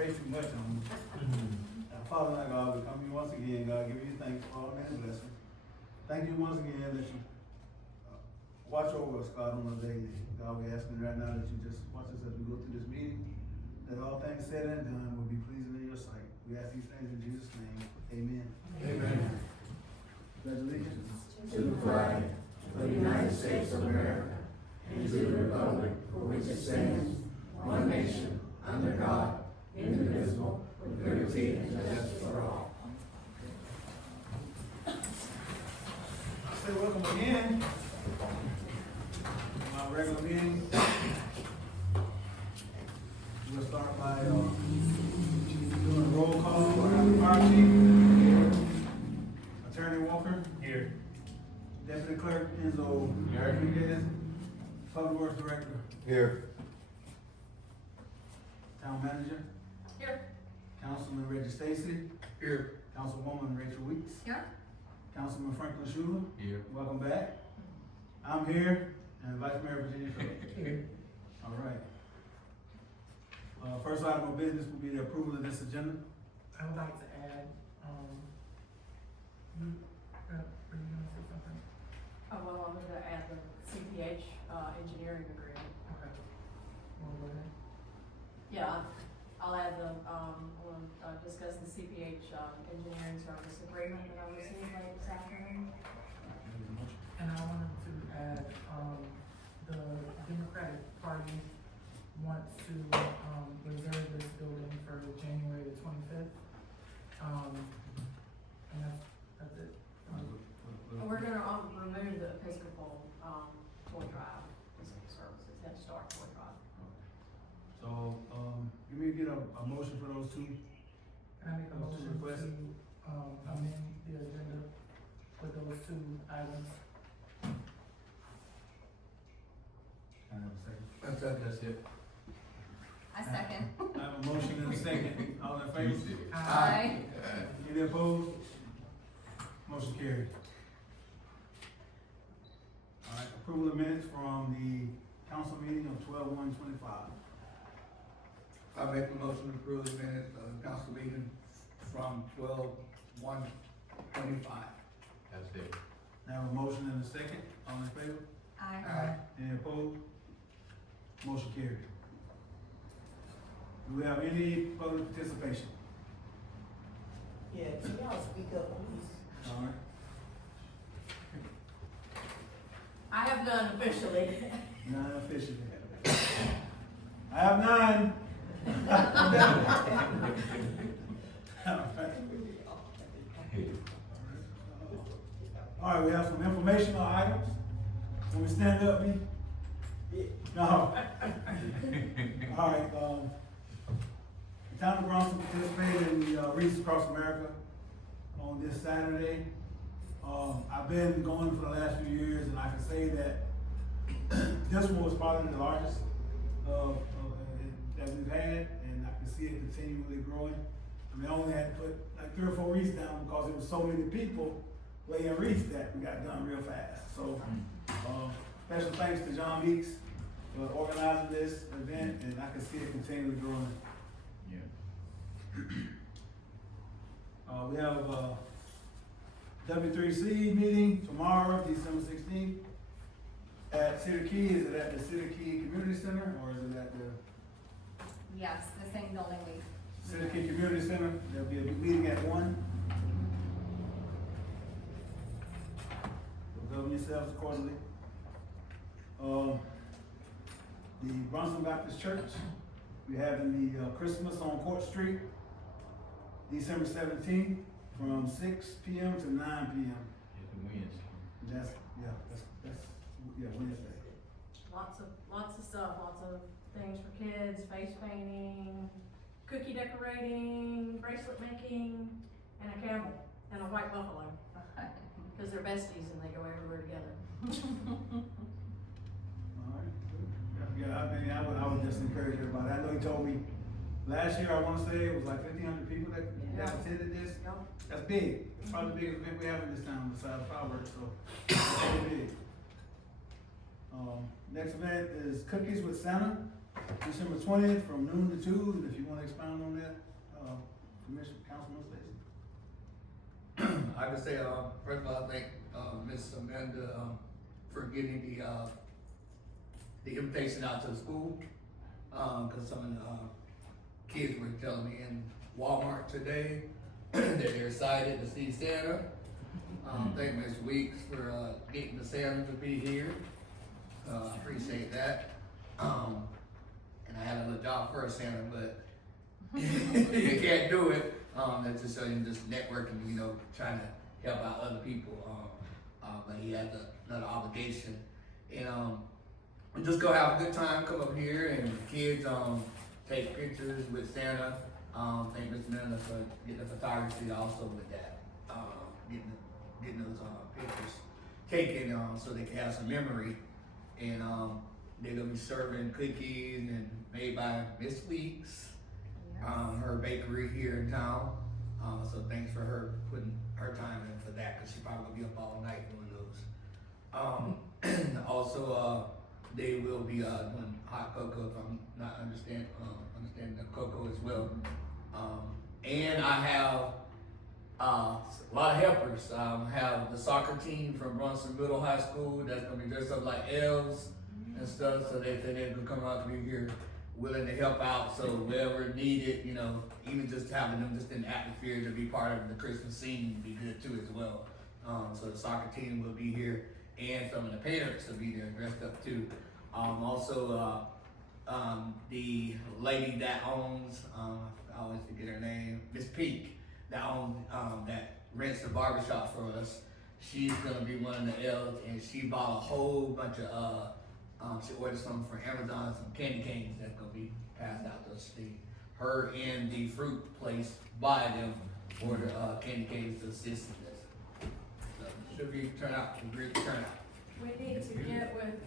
pray too much on me. Now, Father, my God, we come to you once again, God, give you thanks for all many blessings. Thank you once again that you watch over us, God, on a daily. God, we're asking right now that you just watch us as we go through this meeting, that all things said and done will be pleasing in your sight. We ask these things in Jesus' name. Amen. Amen. Pledge allegiance To the flag of the United States of America and to the republic for which it stands, one nation, under God, indivisible, with liberty and justice for all. Say welcome again. My regular meeting. We'll start by doing a roll call. Fire chief, Attorney Walker, Here. Deputy Clerk Enzo Rodriguez, Public Works Director, Here. Town Manager, Here. Councilman Reggie Stacy, Here. Councilwoman Rachel Weeks, Here. Councilman Franklin Schuler. Here. Welcome back. I'm here, and Vice Mayor Virginia Phillips. Here. All right. First item of business will be the approval of this agenda. I would like to add, were you gonna say something? Oh, well, I'm gonna add the CPH, engineering agreement. Okay. Wanna go ahead? Yeah, I'll add the, we'll, discuss the CPH, engineering service agreement that I received late this afternoon. And I wanted to add, the Democratic Party wants to, reserve this building for January the 25th. And that's it. And we're gonna, remove the Episcopal, toy drive, services, Head Start toy drive. So, you may get a motion for those two. Can I make a Those two motion requests? to, amend the agenda with those two items? Can I have a second? That's it. I second. I have a motion and a second. All in favor? Aye. Any opposed? Motion carried. All right, approval of minutes from the council meeting of 12/1/25. I make a motion to approve the minutes of the council meeting from 12/1/25. That's it. I have a motion and a second. All in favor? Aye. Any opposed? Motion carried. Do we have any public participation? Yeah, can y'all speak up, please? All right. I have none officially. None officially. I have none. All right, we have some informational items. When we stand up, me? No. All right, the town of Bronson participated in the Wreaths Across America on this Saturday. I've been going for the last few years, and I can say that this one was probably the largest that we've had, and I can see it continually growing. I mean, I only had to put like 3 or 4 wreaths down because there was so many people laying wreaths that we got done real fast. So, special thanks to John Meeks for organizing this event, and I can see it continually growing. Yeah. We have W3C meeting tomorrow, December 16th, at Cedar Key. Is it at the Cedar Key Community Center, or is it at the Yes, the same building we. Cedar Key Community Center? There'll be a meeting at 1. So govern yourselves accordingly. The Bronson Baptist Church, we're having the Christmas on Court Street, December 17th, from 6 p.m. to 9 p.m. It's a Wednesday. That's Wednesday. Lots of stuff, lots of things for kids, face painting, cookie decorating, bracelet making, and a camel, and a white buffalo. Cause they're besties and they go everywhere together. All right. Yeah, I mean, I would just encourage everybody. I know he told me last year, I wanna say it was like 1,500 people that attended this. Yep. That's big. It's probably the biggest event we have in this town besides fireworks, so it's really big. Next event is Cookies with Santa December 20th from noon to 2, and if you wanna expound on that, Commissioner, Councilman Stacy. I would say, first of all, I thank, Ms. Amanda, for getting the invitation out to the school. Cause some of the, kids were telling me in Walmart today that they're excited to see Santa. Thank Ms. Weeks for, getting the Santa to be here. Appreciate that. And I had a little job for a Santa, but you can't do it. That's just showing just networking, you know, trying to help out other people. But he has another obligation. And we just go have a good time, come up here and the kids take pictures with Santa. Thank Mr. Miller for getting the photography also with that. Getting those pictures taken so they can have some memory. And they're gonna be serving cookies and made by Miss Weeks. Her bakery here in town. So thanks for her putting her time in for that, cause she probably will be up all night doing those. Also, they will be doing hot cocoa, if I'm not understanding the cocoa as well. And I have a lot of helpers. Have the soccer team from Bronson Middle High School that's gonna be dressed up like elves and stuff, so they can come out to be here willing to help out, so wherever needed, you know, even just having them just in the atmosphere to be part of the Christmas scene would be good too as well. So the soccer team will be here, and some of the parents will be there dressed up too. Also, the lady that owns, I always forget her name, Miss Peak, that owns, that rents the barbershop for us. She's gonna be one of the elves, and she bought a whole bunch of, she ordered something from Amazon, some candy canes that's gonna be passed out to us. Her and the fruit place buy them, order candy canes to assist in this. So should be a great turnout. We need to get with,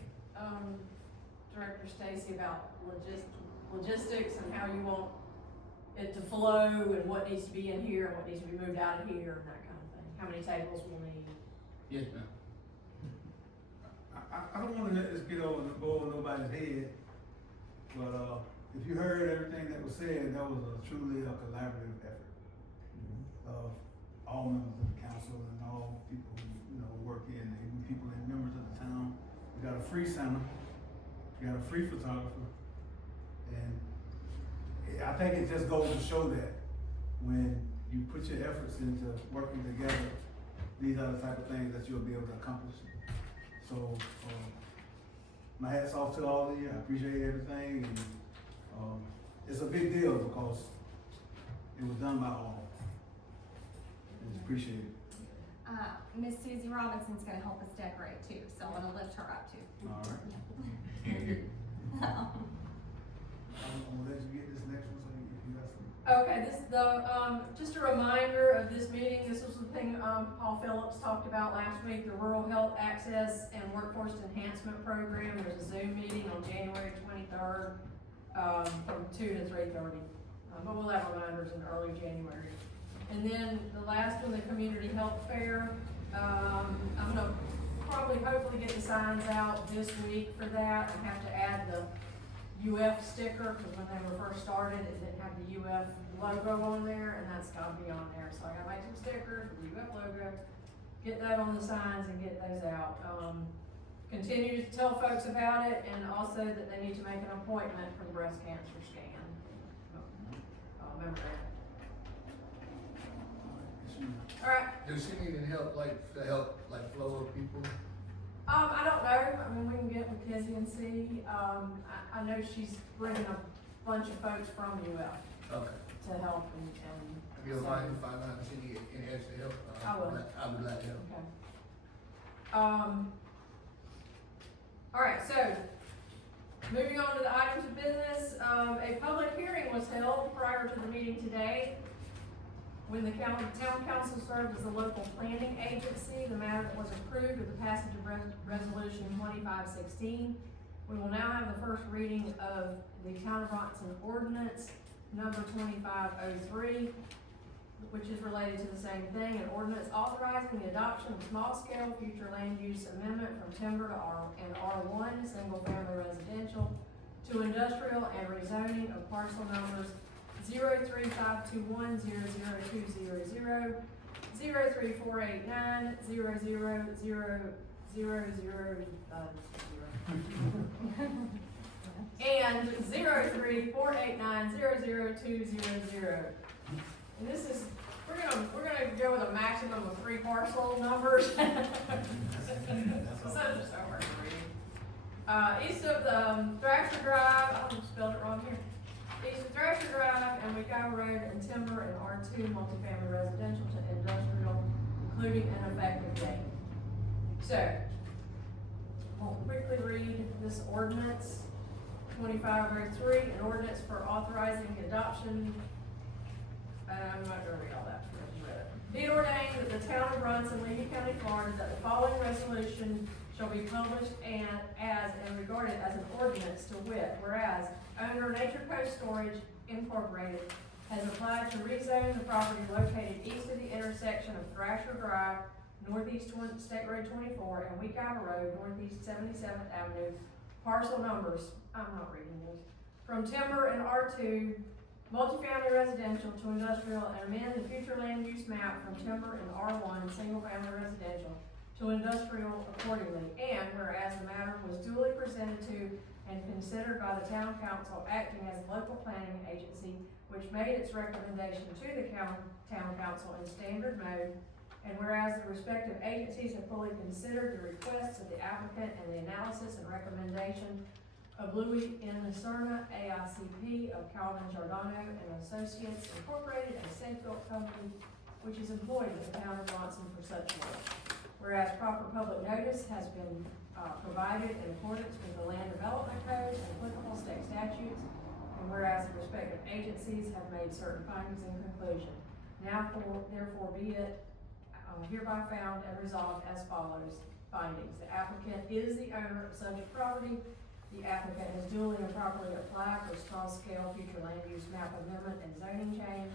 Director Stacy about logistics and how you want it to flow and what needs to be in here and what needs to be moved out of here and that kind of thing. How many tables we'll need. Yes, ma'am. I don't wanna let this get over nobody's head, but, if you heard everything that was said, that was truly a collaborative effort. All members of the council and all people who, you know, work in, even people and members of the town. We got a free center, we got a free photographer, and I think it just goes to show that when you put your efforts into working together, these are the type of things that you'll be able to accomplish. So, my hat's off to all of you, I appreciate everything, and, it's a big deal because it was done by all. It's appreciated. Miss Susie Robinson's gonna help us decorate too, so I'm gonna lift her up too. All right. I'm gonna let you get this next one, so if you got some. Okay, this is the, just a reminder of this meeting. This was the thing, Paul Phillips talked about last week, the Rural Health Access and Workforce Enhancement Program. There's a Zoom meeting on January 23rd, from 2 to 3:30. But we'll have reminders in early January. And then the last one, the Community Health Fair. I'm gonna hopefully get the signs out this week for that. I have to add the UF sticker, because when they were first started, it didn't have the UF logo on there, and that's gotta be on there. So I gotta make some stickers with the UF logo, get that on the signs and get those out. Continue to tell folks about it, and also that they need to make an appointment for the breast cancer scan. Remember that. Alright, Does she need any help, like flow of people? I don't know, I mean, we can get with Kizzy and see. I know she's bringing a bunch of folks from UF Okay. to help and. If you don't mind, find out if she need any extra help. I will. I would like to help. Okay. Alright, so, moving on to the items of business, a public hearing was held prior to the meeting today. When the town council served as the local planning agency, the matter was approved with the passage of resolution 2516. We will now have the first reading of the Town of Bronson ordinance number 2503, which is related to the same thing, an ordinance authorizing the adoption of small-scale future land use amendment from timber to R1, single-family residential, to industrial and rezoning of parcel numbers 03521002000, 03489 and 03489 And this is, we're gonna go with a maximum of 3 parcel numbers. So just over to read. East of the Thrasher Drive, I spelled it wrong here. East of Thrasher Drive and Wekiwa Road and Timber and R2 multifamily residential to industrial, including an effective date. So, I'll quickly read this ordinance, 2503, an ordinance for authorizing the adoption. I'm not gonna read all that, I just read it. Be it ordained that the town of Bronson, Lee County, Florida, that the following resolution shall be published and regarded as an ordinance to wit, whereas owner Nature Coast Storage Incorporated has applied to rezone the property located east of the intersection of Thrasher Drive, Northeast State Road 24, and Wekiwa Road, Northeast 77th Avenue, parcel numbers, I'm not reading this, from Timber and R2, multifamily residential to industrial, and amend the future land use map from Timber and R1, single family residential, to industrial accordingly, and whereas the matter was duly presented to and considered by the town council acting as a local planning agency, which made its recommendation to the town council in standard mode, and whereas the respective agencies have fully considered the requests of the applicant and the analysis and recommendation of Louis N. Serna, AICP of Calvin Giordano and Associates Incorporated, a safe-built company which is employed in the town of Bronson for such work. Whereas proper public notice has been provided in accordance with the Land Development Code and applicable state statutes, and whereas the respective agencies have made certain findings in conclusion. Now therefore be it hereby found and resolved as follows. Findings: the applicant is the owner of subject property. The applicant has duly and properly applied for small-scale future land use map amendment and zoning change.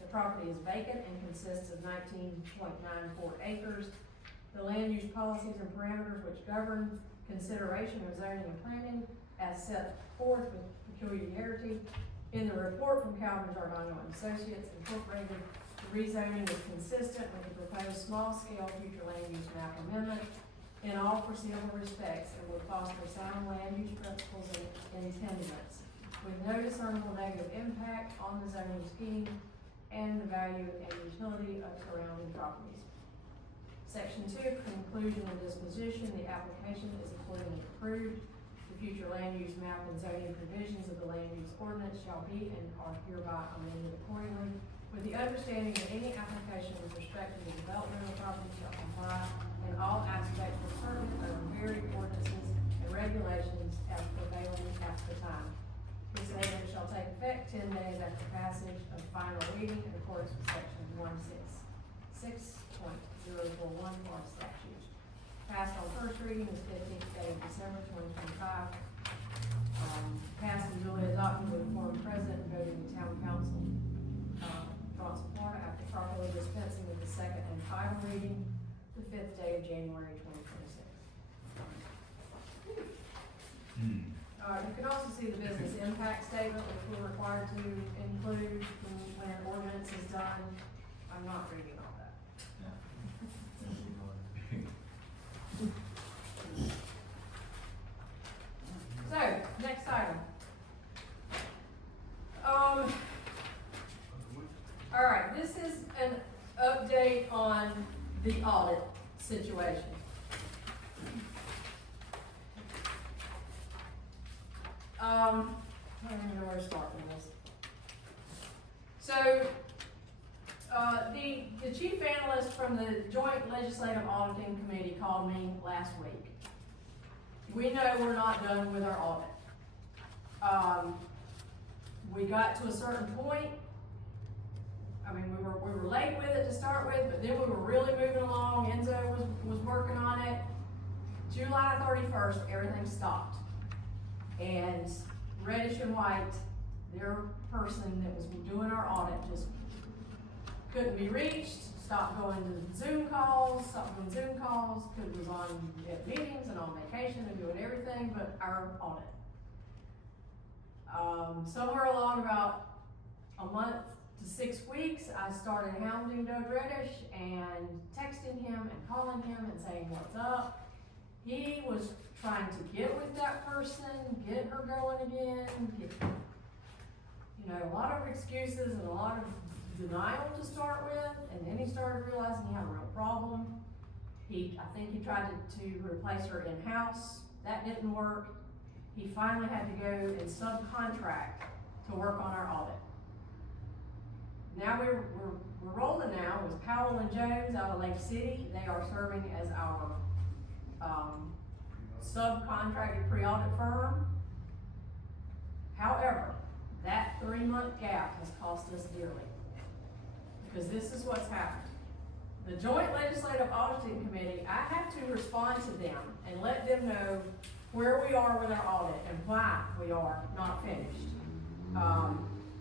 The property is vacant and consists of 19.94 acres. The land use policies and parameters which govern consideration of zoning and planning as set forth with peculiarity in the report from Calvin Giordano and Associates Incorporated. The rezoning is consistent with the proposed small-scale future land use map amendment in all foreseeable respects and will foster sound land use principles and intendants, with no discernible negative impact on the zoning scheme and the value and utility of surrounding properties. Section 2, conclusion and disposition. The application is accordingly approved. The future land use map and zoning provisions of the land use ordinance shall be and are hereby amended accordingly, with the understanding that any application with respect to the development of the property shall comply in all aspects with certain varied ordinances and regulations as prevailing at the time. This amendment shall take effect 10 days after passage of final reading in accordance with section 166.041 Florida statutes. Passed on first reading the 15th day of December 2025. Passed and duly adopted with the form president and voted in town council, Bronson, Florida, after properly dispensing with the second and final reading the 5th day of January 2026. You can also see the business impact statement, which we're required to include when an ordinance is done. I'm not reading all that. So, next item. All right, this is an update on the audit situation. I don't even know where to start with this. So, the chief analyst from the Joint Legislative Auditing Committee called me last week. We know we're not done with our audit. We got to a certain point. I mean, we were late with it to start with, but then we were really moving along. Enzo was working on it. July 31st, everything stopped. And Reddish and White, their person that was doing our audit, just couldn't be reached, stopped going to Zoom calls, was on at meetings and on vacation and doing everything but our audit. Somewhere along about a month to 6 weeks, I started hounding Doug Reddish and texting him and calling him and saying, what's up? He was trying to get with that person, get her going again, a lot of excuses and a lot of denial to start with, and then he started realizing he had a real problem. I think he tried to replace her in-house. That didn't work. He finally had to go and subcontract to work on our audit. Now we're rolling now with Powell and Jones out of Lake City. They are serving as our subcontracted pre-audit firm. However, that 3-month gap has cost us dearly, because this is what's happened. The Joint Legislative Auditing Committee, I have to respond to them and let them know where we are with our audit and why we are not finished.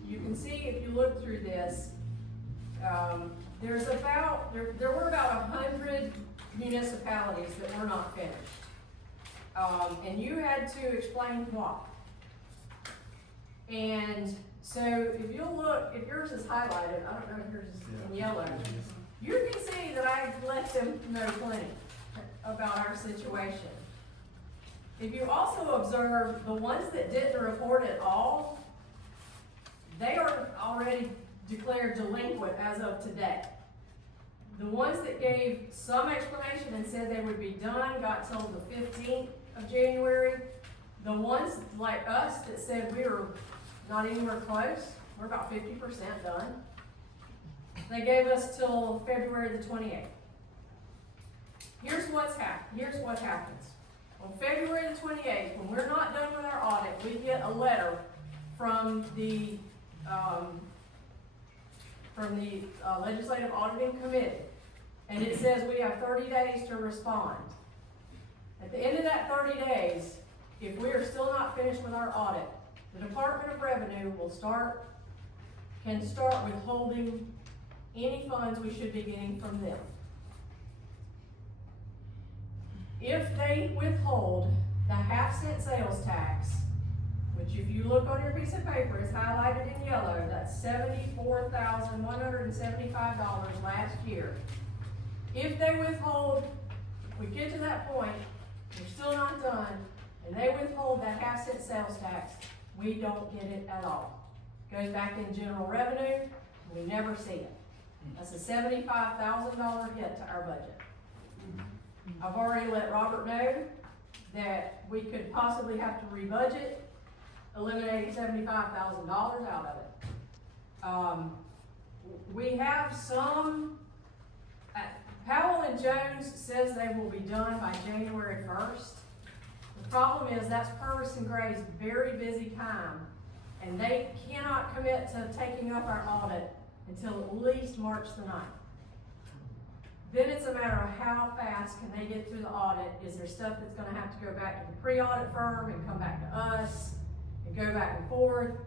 You can see if you look through this, there were about 100 municipalities that were not finished. And you had to explain why. And so if you look, if yours is highlighted, I don't know if yours is in yellow, you can see that I've let them know plenty about our situation. If you also observe the ones that didn't report at all, they are already declared delinquent as of today. The ones that gave some explanation and said they would be done got till the 15th of January. The ones like us that said we were not anywhere close, we're about 50% done. They gave us till February the 28th. Here's what happens. On February the 28th, when we're not done with our audit, we get a letter from the Legislative Auditing Committee, and it says we have 30 days to respond. At the end of that 30 days, if we are still not finished with our audit, the Department of Revenue can start withholding any funds we should be getting from them. If they withhold the half-cent sales tax, which if you look on your piece of paper is highlighted in yellow, that's $74,175 last year. If they withhold, we get to that point, we're still not done, and they withhold that half-cent sales tax, we don't get it at all. Goes back in general revenue, we never see it. That's a $75,000 hit to our budget. I've already let Robert know that we could possibly have to rebudget, eliminating $75,000 out of it. We have some, Powell and Jones says they will be done by January 1st. The problem is that's Purvis and Gray's very busy time, and they cannot commit to taking up our audit until at least March the 9th. Then it's a matter of how fast can they get through the audit. Is there stuff that's gonna have to go back to the pre-audit firm and come back to us and go back and forth?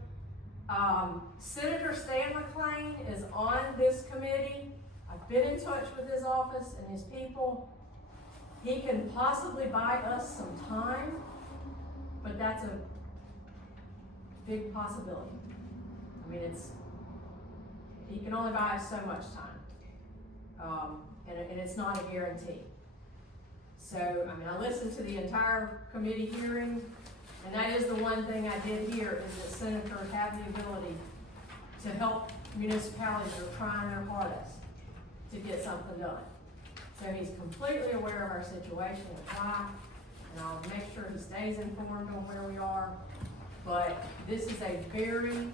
Senator Stan McClain is on this committee. I've been in touch with his office and his people. He can possibly buy us some time, but that's a big possibility. I mean, he can only buy us so much time. And it's not a guarantee. So, I mean, I listened to the entire committee hearing, and that is the one thing I did hear, is that senators have the ability to help municipalities that are trying their hardest to get something done. So he's completely aware of our situation and why, and I'll make sure he stays informed on where we are. But this is a very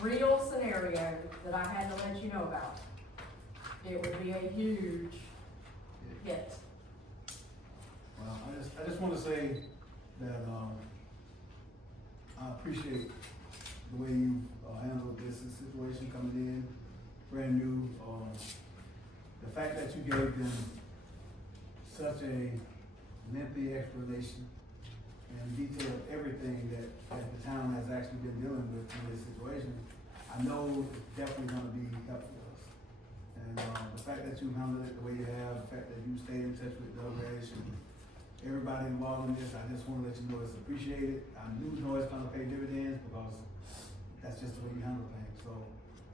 real scenario that I had to let you know about. It would be a huge hit. Well, I just want to say that I appreciate the way you handled this situation coming in, brand new. The fact that you gave them such a lengthy explanation and detailed everything that the town has actually been dealing with in this situation, I know it's definitely going to be helpful to us. And the fact that you handled it the way you have, the fact that you stayed in touch with Doug Reddish and everybody involved in this. I just wanna let you know it's appreciated. I know it's gonna pay dividends because that's just the way you handle things. So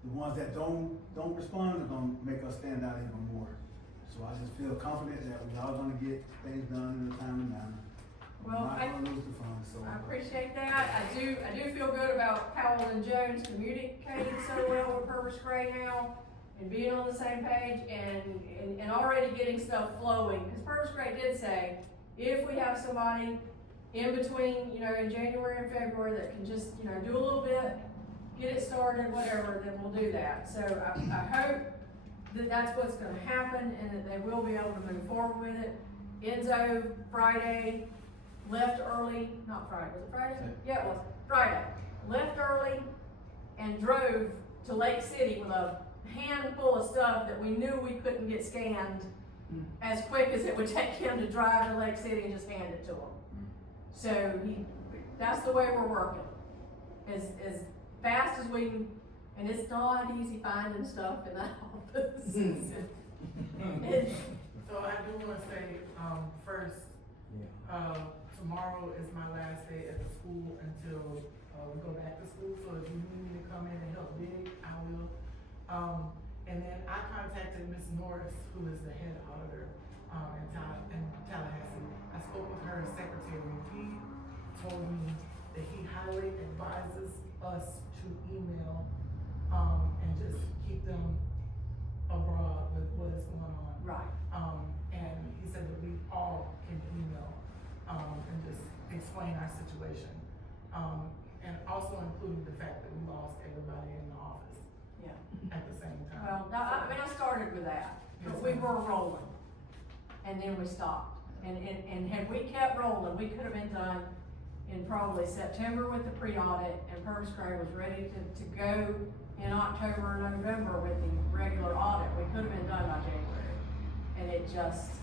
the ones that don't respond are gonna make us stand out even more. So I just feel confident that we all gonna get things done in a timely manner. We're Well, not gonna lose the funds, so. I appreciate that. I do feel good about Powell and Jones communicating so well with Purvis Gray now and being on the same page and already getting stuff flowing. Because Purvis Gray did say, if we have somebody in between, you know, in January and February that can just, you know, do a little bit, get it started, whatever, then we'll do that. So I hope that that's what's gonna happen and that they will be able to move forward with it. Enzo, Friday, left early, not Friday, was it Friday? Yeah, it was, Friday. Left early and drove to Lake City with a handful of stuff that we knew we couldn't get scanned as quick as it would take him to drive to Lake City and just hand it to him. So that's the way we're working. As fast as we can, and it's not easy finding stuff in that office. It's, So I do wanna say, first, tomorrow is my last day at the school until, we go back to school, so if you need me to come in and help dig, I will. And then I contacted Ms. Norris, who is the head auditor, in Tallahassee. I spoke with her secretary, he told me that he highly advises us to email, and just keep them abroad with what is going on. right. And he said that we all can email, and just explain our situation. And also including the fact that we lost everybody in the office Yeah. at the same time. Well, no, I mean, I started with that, but Yes, we ma'am. were rolling, and then we stopped. And had we kept rolling, we could have been done in probably September with the pre-audit, and Purvis Gray was ready to go in October or November with the regular audit. We could have been done by January, and it just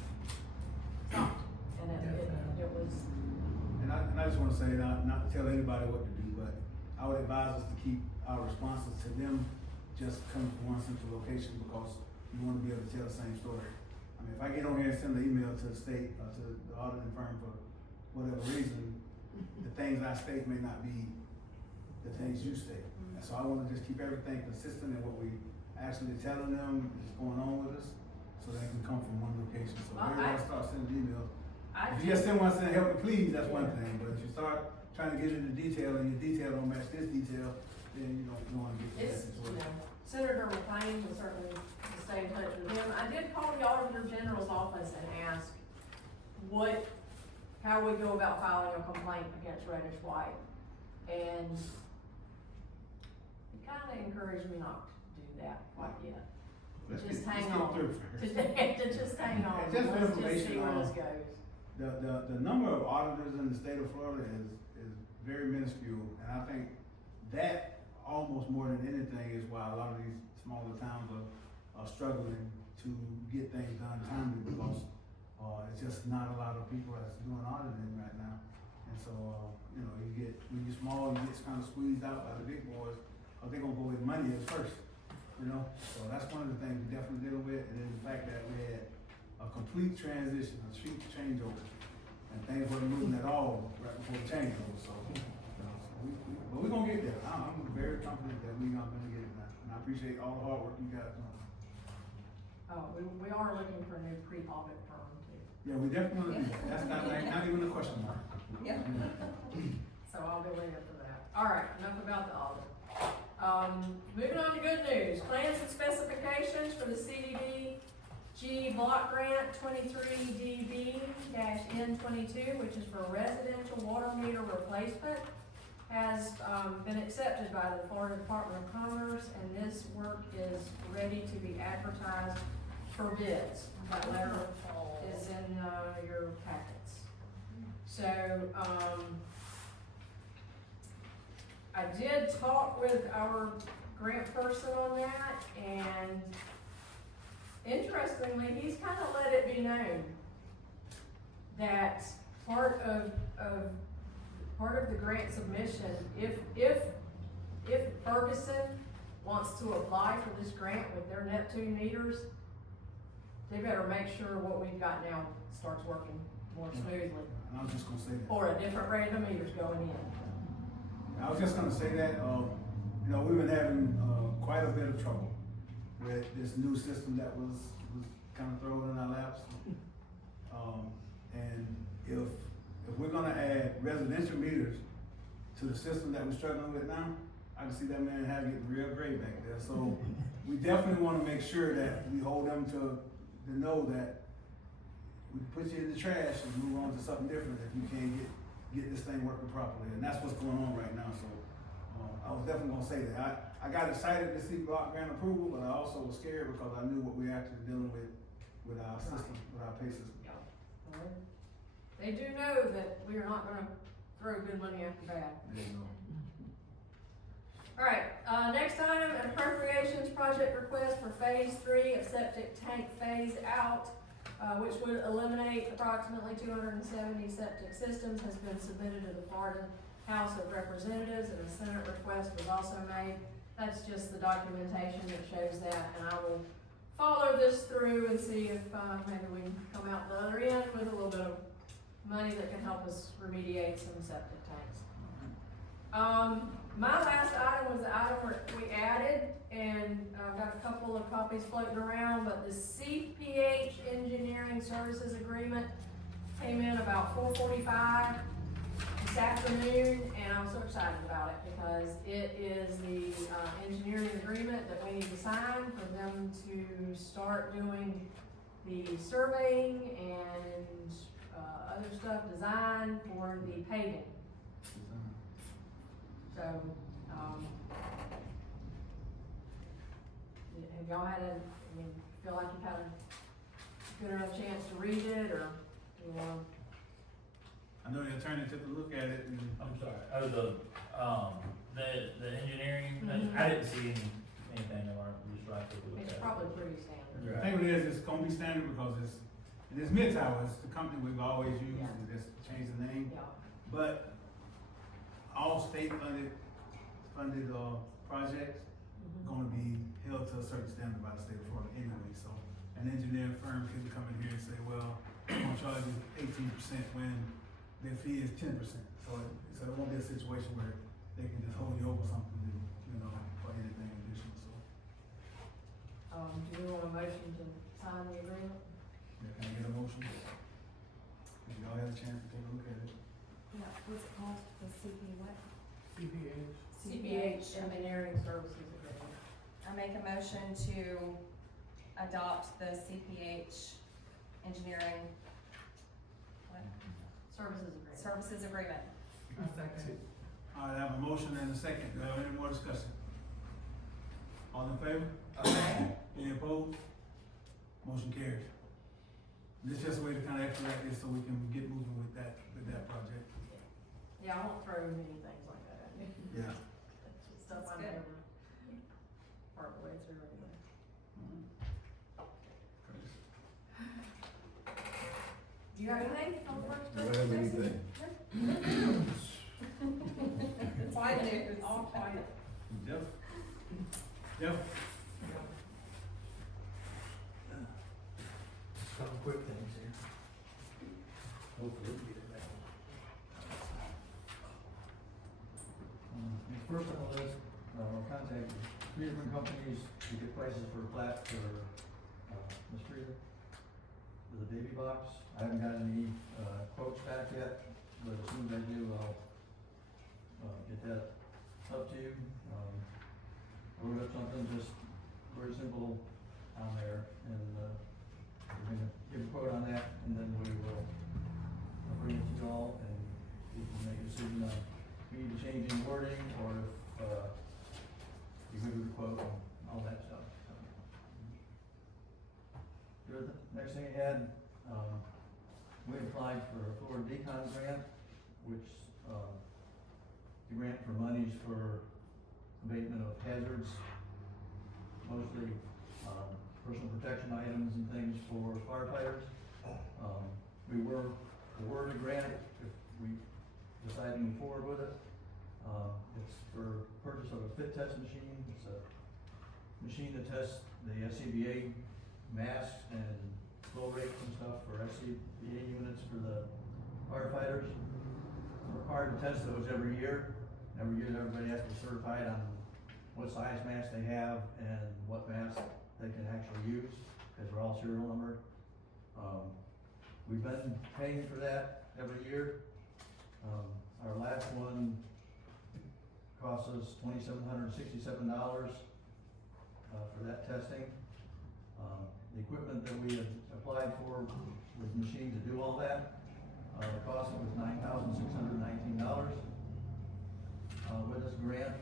stopped, and it was, And I just wanna say, not to tell anybody what to do, but I would advise us to keep our responses to them just come from one central location because we wanna be able to tell the same story. I mean, if I get on here and send an email to the state, or to the auditing firm for whatever reason, the things I state may not be the things you state. And so I wanna just keep everything consistent in what we actually telling them is going on with us, so they can come from one location. So if Well, everybody starts sending emails, I if you just send one saying, help me please, that's one thing, but if you start trying to get into detail and your detail don't match this detail, then you don't wanna get to that it's, you situation. know, Senator McLean was certainly to stay in touch with him. I did call the Auditor General's office and ask how we go about filing a complaint against Reddish White. And he kinda encouraged me not to do that quite yet. Let's Just get hang on. through first. To just hang on, And just for let's just see information, where this goes. The number of auditors in the state of Florida is very minuscule, and I think that almost more than anything is why a lot of these smaller towns are struggling to get things done timely because, it's just not a lot of people that's doing auditing right now. And so, you know, when you're small, you get kind of squeezed out by the big boys, or they're gonna go where the money is first, you know? So that's one of the things we definitely deal with, and then the fact that we had a complete transition, a street changeover, and things weren't moving at all right before the changeover, so, you know, but we're gonna get there. I'm very confident that we're gonna get it now, and I appreciate all the hard work you guys doing. We are looking for a new pre-audit firm too. Yeah, we definitely, that's not even a question mark. Yeah. So I'll be waiting for that. All right, enough about the audit. Moving on to good news. Plans and specifications for the CDBG block grant 23DB-N22, which is for residential water meter replacement, has been accepted by the Florida Department of Commerce, and this work is ready to be advertised for bids. That letter is in your packets. So, I did talk with our grant person on that, and interestingly, he's kind of let it be known that part of the grant submission, if Ferguson wants to apply for this grant with their Neptune meters, they better make sure what we've got now starts working more smoothly, And I was just gonna say that. or a different rate of meters going in. I was just gonna say that, you know, we've been having, quite a bit of trouble with this new system that was kind of thrown in our laps. And if we're gonna add residential meters to the system that we're struggling with now, I can see that man have getting real gray back there. So we definitely wanna make sure that we hold them to know that we can put you in the trash and move on to something different if you can't get this thing working properly. And that's what's going on right now, so, I was definitely gonna say that. I got excited to see block grant approval, but I also was scared because I knew what we actually dealing with our system, with our pay system. They do know that we are not gonna throw good money after bad. There you go. Alright, next item, appropriations project request for phase 3 of septic tank phase out, which would eliminate approximately 270 septic systems, has been submitted to the Florida House of Representatives, and a Senate request was also made. That's just the documentation that shows that, and I will follow this through and see if, maybe we can come out the other end with a little bit of money that can help us remediate some septic tanks. My last item was the item we added, and I've got a couple of copies floating around, but the CPH Engineering Services Agreement came in about 4:45 this afternoon, and I'm so excited about it because it is the engineering agreement that we need to sign for them to start doing the surveying and other stuff, design for the paving. So, have y'all had feel like you've had a good enough chance to read it, or, you know? I know the attorney took a look at it and. I'm sorry, the engineering, Mhm. I didn't see anything that aren't just right to look at. It's probably pretty standard. The thing with it is, it's gonna be standard because it's Mid-Tower, it's the company we've always used, Yeah. and just changed the name. Yeah. But all state funded projects Mhm. gonna be held to a certain standard by the state of Florida anyway, so an engineering firm can come in here and say, well, I'm gonna charge you 18% when their fee is 10%. So it won't be a situation where they can just hold you over something, you know, for anything additional, so. Do you want a motion to sign the agreement? Yeah, can I get a motion? If y'all have a chance to take a look at it. Yeah, what's it called, the CP what? CPH. CPH Engineering Services Agreement. I make a motion to adopt the CPH engineering, what, Services Agreement. services agreement. I second it. All right, I have a motion and a second. Do I have any more discussion? All in favor? Any opposed? Motion carries. This is just a way to kind of expedite this so we can get moving with that project. Yeah, I won't throw many things like that at you. Yeah. Stuff I That's good. never part the way through anyway. Do you have anything on the works? Do I have anything? Quiet news. All quiet. Jeff? Jeff? Couple quick things here. Hopefully we get it back. First on the list, we'll contact 3 different companies to get prices for a plat for, Ms. Frieda, for the baby box. I haven't got any, quotes back yet, but as soon as I do, I'll, get that up to you. I wrote up something just very simple on there, and, we're gonna give a quote on that, and then we will bring it to you all, and you can make a decision on if we need to change any wording, or if, you give a quote and all that stuff. The next thing I had, we applied for a Florida Decon grant, which, the grant for monies for abatement of hazards, mostly, personal protection items and things for firefighters. We were awarded a grant if we decide to move forward with it. It's for purchase of a fit test machine. It's a machine that tests the SCBA masks and flow rates and stuff for SCBA units for the firefighters. We're required to test those every year. Every year, everybody has to be certified on what size mask they have and what mask they can actually use, because we're all serial numbered. We've been paying for that every year. Our last one cost us $2,767 for that testing. The equipment that we had applied for was machine to do all that. The cost was $9,619. With this grant,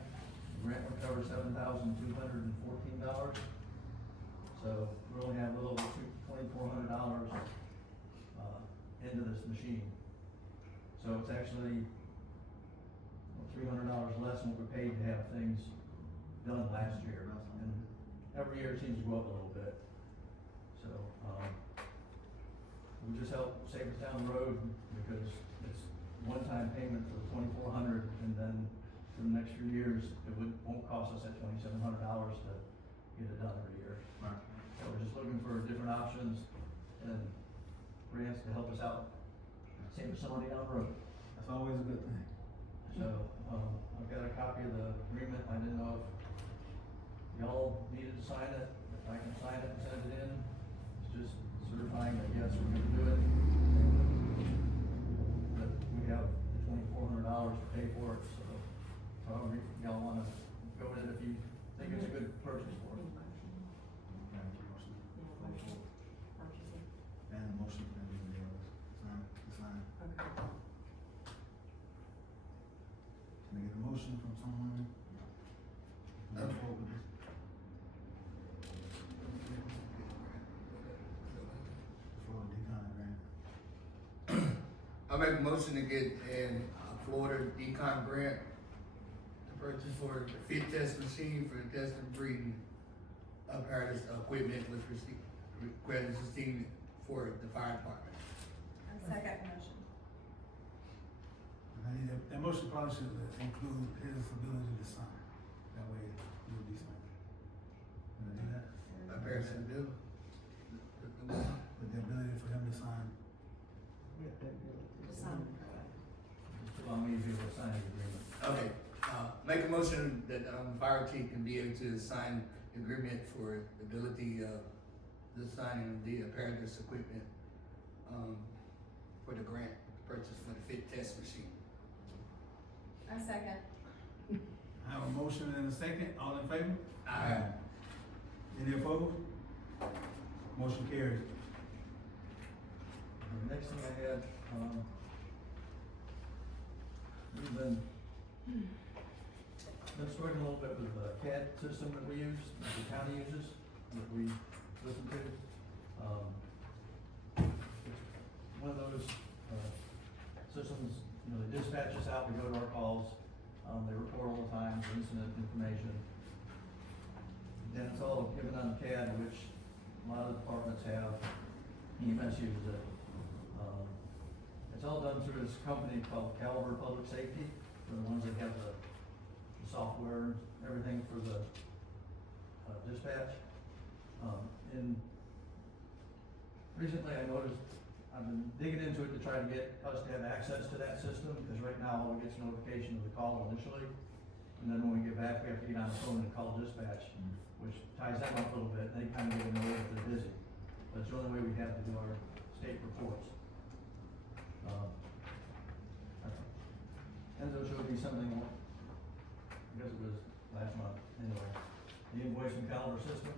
the grant would cover $7,214. So we only have a little over $2,400 into this machine. So it's actually $300 less than what we paid to have things done last year. And every year it seems to go up a little bit. So, it would just help save us down the road, because it's one-time payment for the $2,400, and then for the next few years, won't cost us that $2,700 to get it done every year. Right. So we're just looking for different options and grants to help us out, save us some money down the road. That's always a good thing. So, I've got a copy of the agreement. I didn't know if y'all needed to sign it, if I can sign it and send it in. It's just certifying that yes, we're gonna do it. That we have the $2,400 to pay for it, so however y'all wanna go with it, if you think it's a good purchase for it. And the motion for that is sign. Okay. Can I get a motion from someone? Move forward with this. For the decon grant. I make a motion to get a Florida decon grant to purchase for the fit test machine for the test and breeding apparatus equipment with requested esteem for the fire department. Second motion. I need that motion probably should include his ability to sign. That way you'll be signed. Can I do that? Apparently do. With the ability for him to sign. Just sign. Just allow me to be able to sign the agreement. Okay, make a motion that, fire chief can be able to sign the agreement for the ability of the signing of the apparatus equipment, for the grant purchase for the fit test machine. A second. I have a motion and a second. All in favor? Aye. Any opposed? Motion carries. The next thing I had, we've been struggling a little bit with the CAD system that we use, that the county uses, that we listen to. It's one of those, systems, you know, they dispatch us out, we go to our calls, they report all the time, incident information. Then it's all given on CAD, which a lot of departments have, EMS uses it. It's all done through this company called Caliber Public Safety, for the ones that have the software and everything for the dispatch. And recently I noticed, I've been digging into it to try to get us to have access to that system, because right now all we get is notification of the call initially. And then when we get back, we have to get on the phone and call dispatch, which ties them up a little bit. They kind of get annoyed if they're busy. But it's the only way we have to do our state reports. Enzo showed me something, I guess it was last month, anyway. The invoice from Caliber system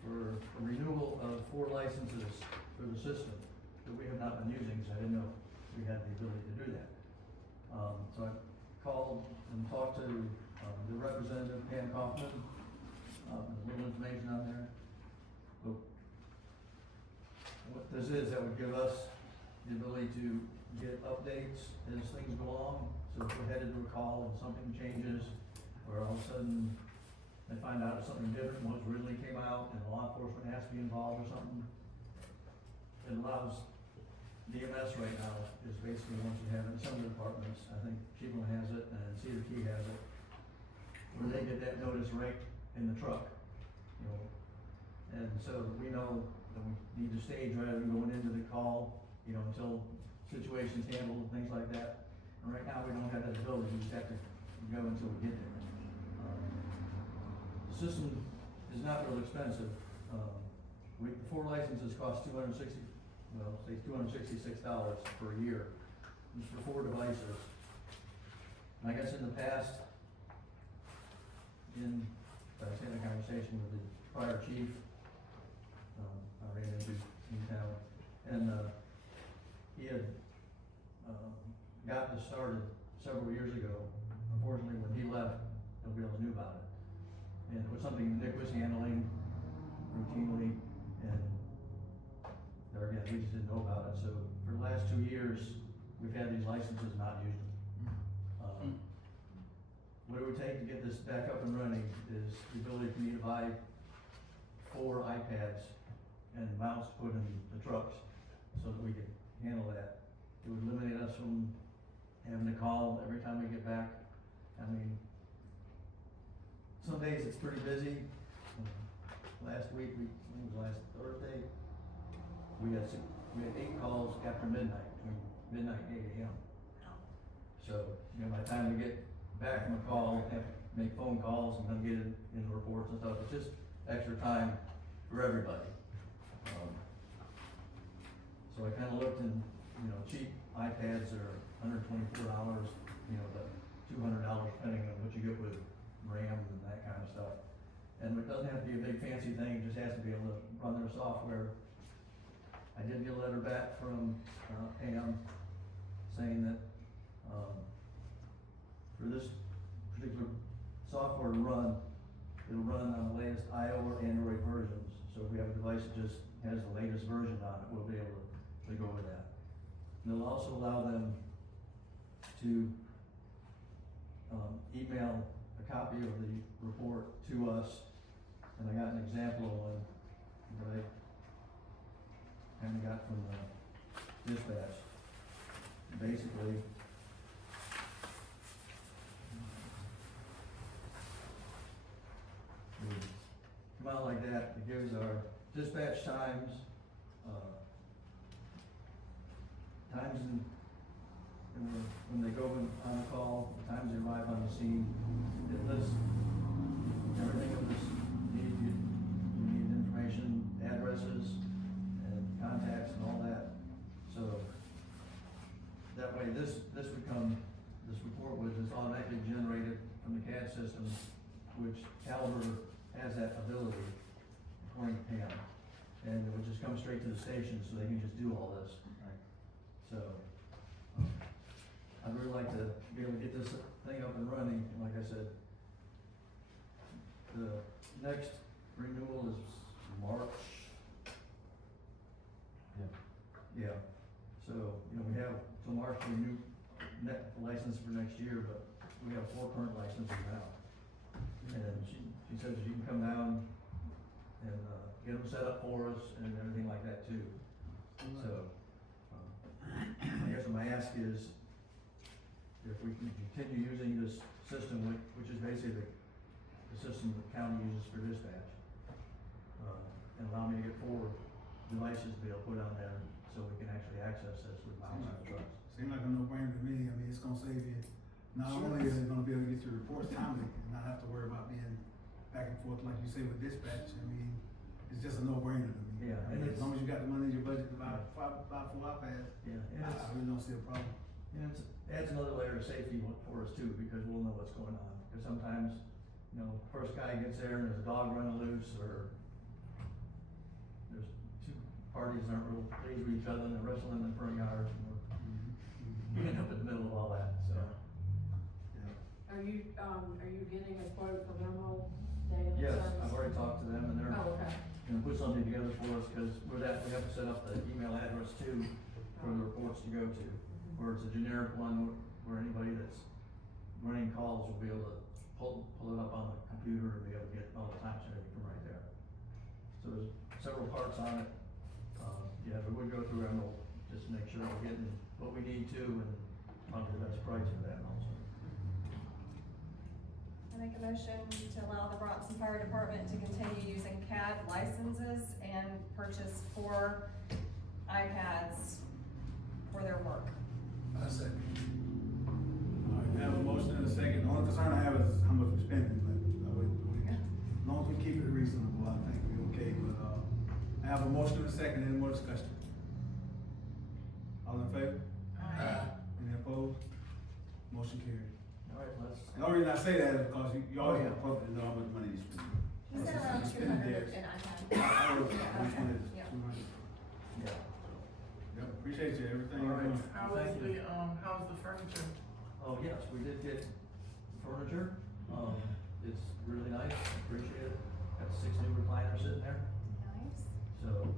for a renewal of 4 licenses for the system that we have not been using, so I didn't know we had the ability to do that. So I called and talked to the representative, Pam Kaufman. There's a little information on there. But what this is, that would give us the ability to get updates as things go along. So if we're headed to a call and something changes, or all of a sudden they find out something different than what originally came out and law enforcement has to be involved or something, it allows DMS right now is basically once you have it in some of the departments, I think Cleveland has it and Cedar Key has it, where they get that notice right in the truck, you know. And so we know that we need to stage rather than going into the call, you know, until situations handled and things like that. And right now, we don't have that ability, we just have to go until we get there. The system is not real expensive. The 4 licenses cost $266 per year. It's for 4 devices. And I guess in the past, I was having a conversation with the prior chief, I ran into in town, and he had got this started several years ago. Unfortunately, when he left, nobody else knew about it. And it was something Nick was handling routinely, and there again, we just didn't know about it. So for the last 2 years, we've had these licenses, not used them. What it would take to get this back up and running is the ability for me to buy 4 iPads and mounts to put in the trucks so that we could handle that. It would eliminate us from having to call every time we get back. I mean, some days it's pretty busy. Last week, I think it was last Thursday, we had 8 calls after midnight, between midnight and 8 a.m. So, by the time we get back from a call, have to make phone calls and then get it in the reports and stuff, it's just extra time for everybody. So I kinda looked and, cheap iPads are $124, but $200 depending on what you get with RAM and that kind of stuff. And it doesn't have to be a big fancy thing, it just has to be able to run their software. I did get a letter back from Pam saying that for this particular software to run, it'll run on the latest iOS or Android versions. So if we have a device that just has the latest version on it, we'll be able to go with that. And it'll also allow them to email a copy of the report to us. And I got an example of one that I kinda got from the dispatch. Basically, come out like that, it gives our dispatch times, times when they go on a call, the times they arrive on the scene. It lists everything of this you need information, addresses, and contacts and all that. So that way this report was just automatically generated from the CAD system, which Caliber has that ability, according to Pam. And it would just come straight to the station so they can just do all this. So, I'd really like to be able to get this thing up and running, and like I said, the next renewal is March. Yeah, so, we have till March to renew the license for next year, but we have 4 current licenses now. And she says she can come down and, get them set up for us and everything like that too. So, I guess my ask is, if we can continue using this system, which is basically the system the county uses for dispatch, and allow me to get 4 devices to be able to put on there so we can actually access this with mounts on the trucks. Seems like a no-brainer to me. I mean, it's gonna save you, not only is it gonna be able to get your reports timely and not have to worry about being back and forth like you say with dispatch. I mean, it's just a no-brainer to me. Yeah, I and mean, it's- as long as you got the money in your budget to buy 4 iPads, Yeah, and I really don't see a problem. it adds another layer of safety for us too, because we'll know what's going on. Because sometimes, first guy gets there and there's a dog running loose, or there's 2 parties that aren't real pleased with each other and they're wrestling in the front yard, and we end up in the middle of all that, so. Are you getting a quote from Emerald Data Yes, Service? I've already talked to them, and they're Oh, okay. gonna put something together for us, because we have to set up the email address too for the reports to go to. Where it's a generic one where anybody that's running calls will be able to pull it up on the computer and be able to get all the times and everything from right there. So there's several parts on it. We would go through Emerald just to make sure we're getting what we need to and probably the best price for that also. I make a motion to allow the Bronson Fire Department to continue using CAD licenses and purchase 4 iPads for their work. I have a motion and a second, any more discussion? All in favor? Any opposed? Motion carried. All right, let's, The only reason I say that is because you always have the public to know how much money you spend. You said around It's 200, theirs. and I had. I know which one is Yeah. 200. yeah. Yep, appreciate you, everything All you're right. doing. How was the, how's the furniture? Oh, yes, we did get furniture, it's really nice, appreciate it, got 6 new recliners sitting there, Nice. so,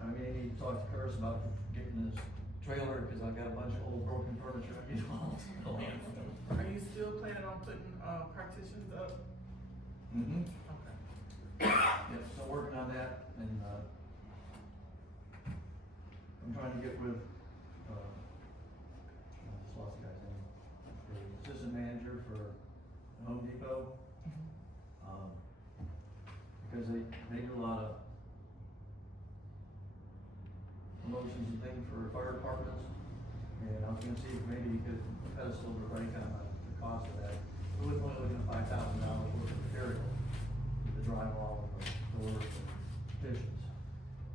I may need to talk to Curtis about getting this trailer, cause I've got a bunch of old broken furniture, you know, in the landfill. Are you still planning on putting, partitions up? Mm-hmm. Okay. Yep, so working on that, and, I'm trying to get with, I just lost the guy's name, the assistant manager for Home Depot. Because they do a lot of promotions and things for fire departments, and I was gonna see if maybe you could pedestal the right kind of the cost of that. We were only looking at $5,000 worth of material, the drywall and the doors and petitions.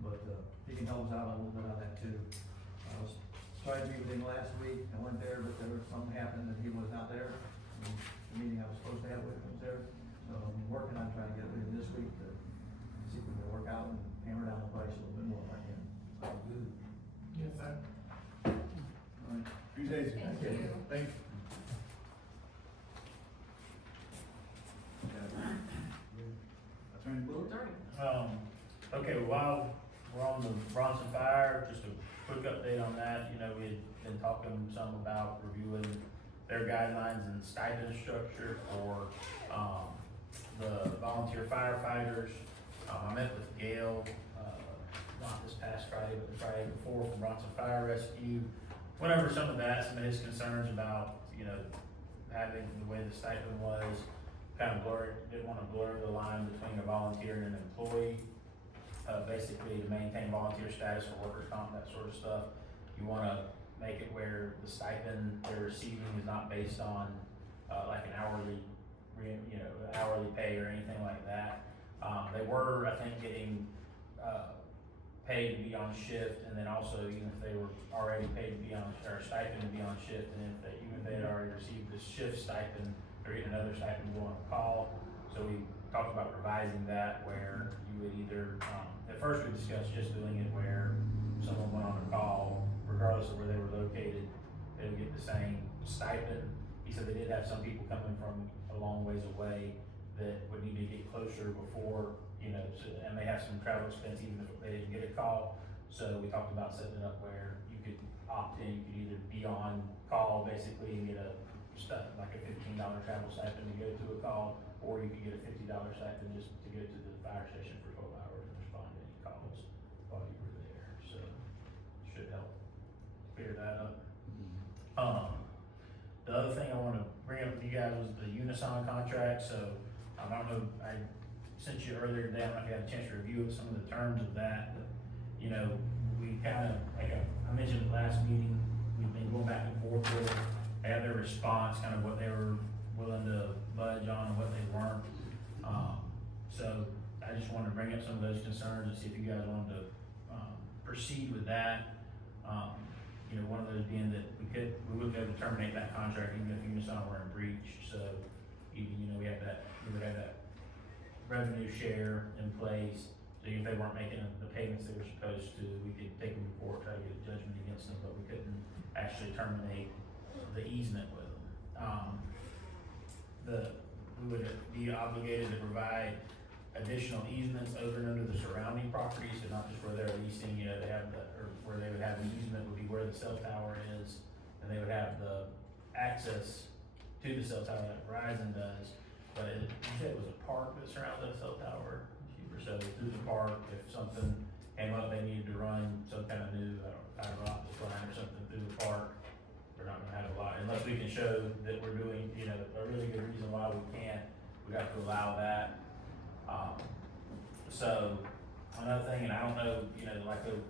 But, he can help us out a little bit on that too. I was trying to meet with him last week, I went there, but there was something happened and he was not there. And the meeting I was supposed to have with him was there, so I'm working on trying to get with him this week to see if we can work out and hammer down the price a little bit more on him. Yes, sir. All right. Appreciate you. Thank you. Thank you. Attorney Brewer? Okay, while we're on the Bronson fire, just a quick update on that, you know, we had been talking some about reviewing their guidelines and stipend structure for, the volunteer firefighters. I met with Gail, not this past Friday, but the Friday before from Bronson Fire Rescue. Went over some of that, some of his concerns about, you know, having the way the stipend was, kind of didn't wanna blur the line between a volunteer and an employee. Basically to maintain volunteer status for workers' comp, that sort of stuff. You wanna make it where the stipend they're receiving is not based on, like an hourly, hourly pay or anything like that. They were, I think, getting, paid to be on shift, and then also even if they were already paid to be on, or stipend to be on shift, and even if they had already received the shift stipend, they're getting another stipend to go on call. So we talked about revising that where you would either, at first we discussed just doing it where someone went on a call, regardless of where they were located, they would get the same stipend. He said they did have some people coming from a long ways away that would need to get closer before, and they have some travel expense even if they didn't get a call. So we talked about setting it up where you could opt in, you could either be on call basically and get like a $15 travel stipend to go to a call, or you could get a $50 stipend just to go to the fire station for 12 hours and respond to any calls while you were there. So should help clear that up. The other thing I want to bring up with you guys was the Unison contract. So I don't know, I sent you earlier today, I don't know if you had a chance to review some of the terms of that, but, we kind of, like I mentioned at the last meeting, we've been going back and forth with it. They had their response, kind of what they were willing to budge on and what they weren't. So I just wanted to bring up some of those concerns and see if you guys wanted to, proceed with that. One of those being that we would be able to terminate that contract even if Unison were in breach. So even, we would have that revenue share in place. So if they weren't making the payments they were supposed to, we could take them to court, try to get a judgment against them, but we couldn't actually terminate the easement with them. We would be obligated to provide additional easements over and under the surrounding properties, so not just where they're leasing, they have or where they would have the easement would be where the cell tower is, and they would have the access to the cell tower that Verizon does. But you said it was a park that surrounds that cell tower, so through the park, if something came up, they needed to run some kind of new fiber optic line or something through the park, we're not gonna have a lot, unless we can show that we're doing, a really good reason why we can't, we have to allow that. So, another thing, and I don't know,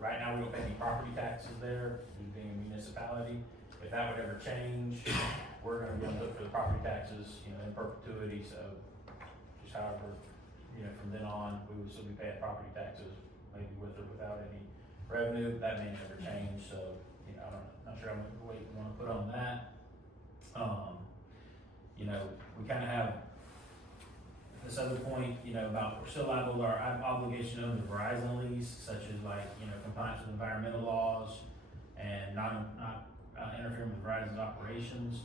right now we don't pay any property taxes there, due to being a municipality. If that would ever change, we're gonna be on the hook for the property taxes, in perpetuity, so just however you know, from then on, we would still be paying property taxes, maybe with or without any revenue. That may never change, so, you know, not sure how much weight you wanna put on that. You know, we kinda have this other point, you know, about we're still liable to our obligation under the Verizon lease, such as like, you know, compliance with environmental laws and not interfering with Verizon's operations.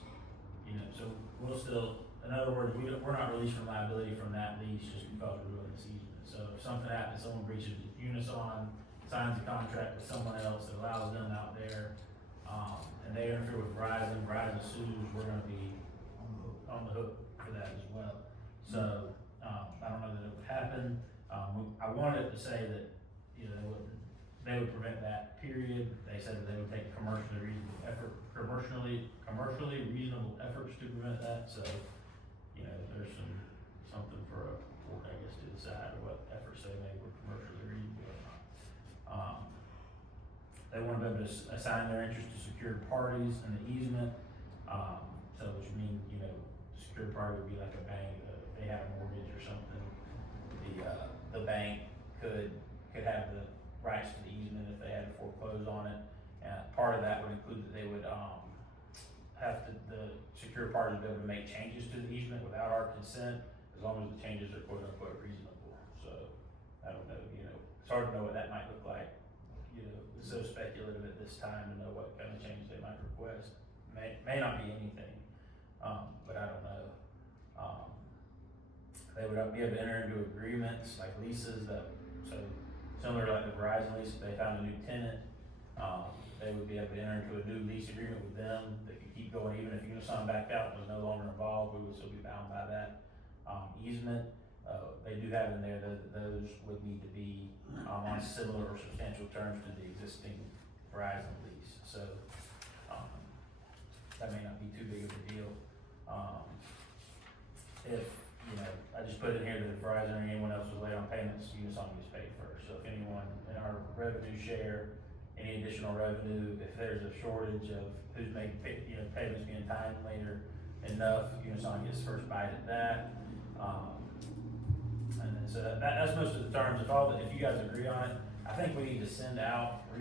You know, so we'll still, in other words, we're not released from liability from that lease just because we're doing this easement. So if something happens, someone breaches Unison, signs a contract with someone else that allows them out there, and they interfere with Verizon sues, we're gonna be on the hook for that as well. So, I don't know that it would happen. I wanted to say that, you know, they would prevent that, period. They said that they would take commercially reasonable efforts to prevent that, so, you know, there's something for a court, I guess, to decide what efforts they made were commercially reasonable or not. They wanted them to assign their interest to secured parties in the easement, so which means, you know, the secured party would be like a bank, if they have a mortgage or something, the bank could have the rights to the easement if they had to foreclose on it. And part of that would include that they would, the secured parties be able to make changes to the easement without our consent, as long as the changes are quote unquote reasonable. So, I don't know, you know, it's hard to know what that might look like. You know, it's so speculative at this time to know what kind of change they might request. May not be anything, but I don't know. They would be able to enter into agreements like leases so similar to like the Verizon lease, if they found a new tenant, they would be able to enter into a new lease agreement with them that could keep going even if Unison backed out and was no longer involved, we would still be bound by that easement. They do have in there that those would need to be on similar or substantial terms to the existing Verizon lease. So that may not be too big of a deal. If, you know, I just put in here that if Verizon or anyone else was late on payments, Unison gets paid first. So if anyone in our revenue share, any additional revenue, if there's a shortage of who's making, you know, payments being timely or enough, Unison gets first bite at that. And then so that's most of the terms. If you guys agree on it, I think we need to resend it out for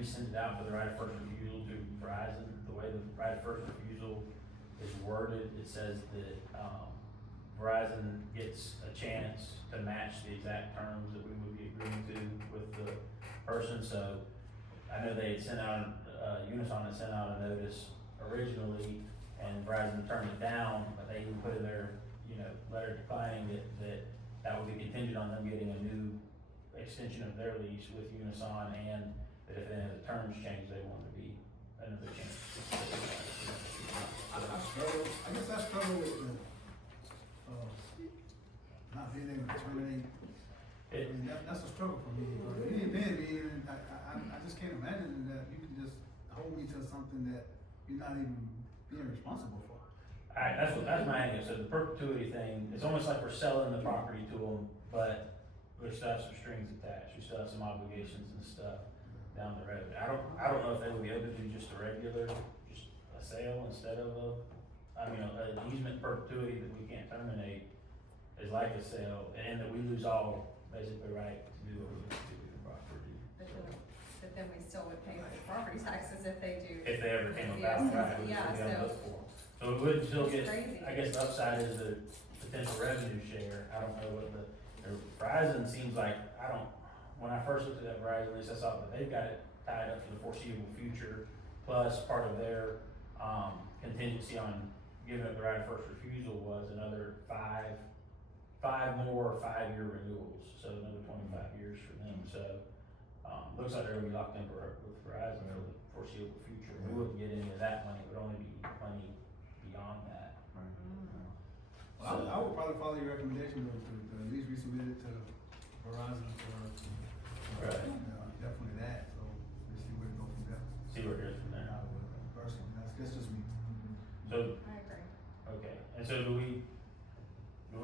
the right of first refusal to Verizon. The way the right of first refusal is worded, it says that, Verizon gets a chance to match the exact terms that we would be agreeing to with the person. So I know they had sent out, Unison had sent out a notice originally and Verizon turned it down, but they even put in their, you know, letter declining that would be contingent on them getting a new extension of their lease with Unison, and that if any of the terms change, they want to be another chance. I guess I struggle with the, not being able to terminate. I mean, that's a struggle for me. It ain't bad, I just can't imagine that you can just hold me to something that you're not even being responsible for. Alright, that's my angle. So the perpetuity thing, it's almost like we're selling the property to them, but we still have some strings attached. We still have some obligations and stuff down the road. I don't know if they would be able to do just a sale instead of an easement perpetuity that we can't terminate is like a sale, and that we lose all basically right to do what we want to do with the property. But then we still would pay the property taxes if they do. If they ever came Yeah, about, right, we would yeah, still be on so- those for. So we would still get, Crazy. I guess the upside is the potential revenue share. I don't know what the Verizon seems like, when I first looked at that Verizon lease, I saw that they've got it tied up for the foreseeable future, plus part of their, contingency on giving up the right of first refusal was another five more 5-year renewals, so another 25 years for them. So, looks like they're gonna be locked in with Verizon for the foreseeable future. We wouldn't get any of that money, it would only be money beyond that. Well, I would probably follow your recommendation to at least resubmit it to Verizon for, Right. definitely that, so we'll see where it goes from there. See where it is from there. Personally, that's just me. So, I agree. okay, and so do we